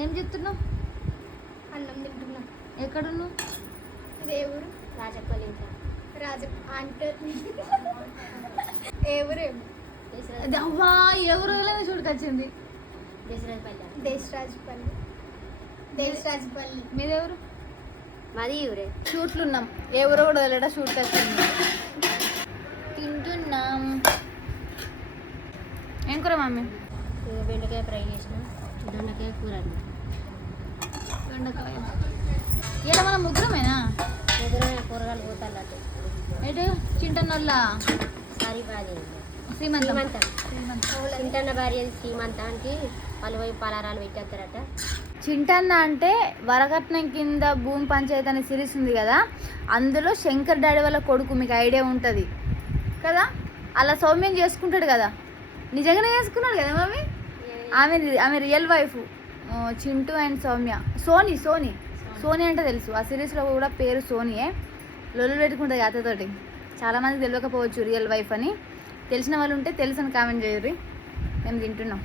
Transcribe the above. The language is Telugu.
ఏం చెప్తున్నావు? అన్నం తింటున్నా. ఎక్కడున్నావు? దేవుడు రాజపల్లి ఇంకా అంటే ఏ ఊరేమో అవ్వా ఎవరు చూడకొచ్చింది. దేశరాజపల్లి. మీరెవరు? మాది ఊరే. షూట్లు ఉన్నాం. ఎవరో కూడా వదలడా షూట్ వచ్చింది. తింటున్నాం. ఏం కూర మమ్మీ? బెండకాయ ఫ్రై చేసిన, దొండకాయ కూర. దొండకాయ. ఇలా మనం ముగ్గురమేనా? కూరగాయలు పోతారు అటు ఎటు? చింటన్నోళ్ళ సారీ భార్య శ్రీమంతం. చింటన్న భార్య శ్రీమంతానికి వాళ్ళు పోయి పలారాలు పెట్టేస్తారట. చింటన్న అంటే వరకట్నం కింద భూమి పంచాయతీ అనే సిరీస్ ఉంది కదా, అందులో శంకర్ డాడీ వాళ్ళ కొడుకు. మీకు ఐడియా ఉంటుంది కదా? అలా సౌమ్యం చేసుకుంటాడు కదా. నిజంగానే చేసుకున్నాడు కదా మమ్మీ. ఆమె real wife Chintu and Soumya. Soni అంటే తెలుసు. ఆ సిరీస్లో కూడా పేరు సోనియే. లొల్లు పెట్టుకుంటుంది అతతోటి. చాలామంది తెలియకపోవచ్చు రియల్ వైఫ్ అని. తెలిసిన వాళ్ళు ఉంటే తెలుసు అని కామెంట్ చేయరు. మేము తింటున్నాం.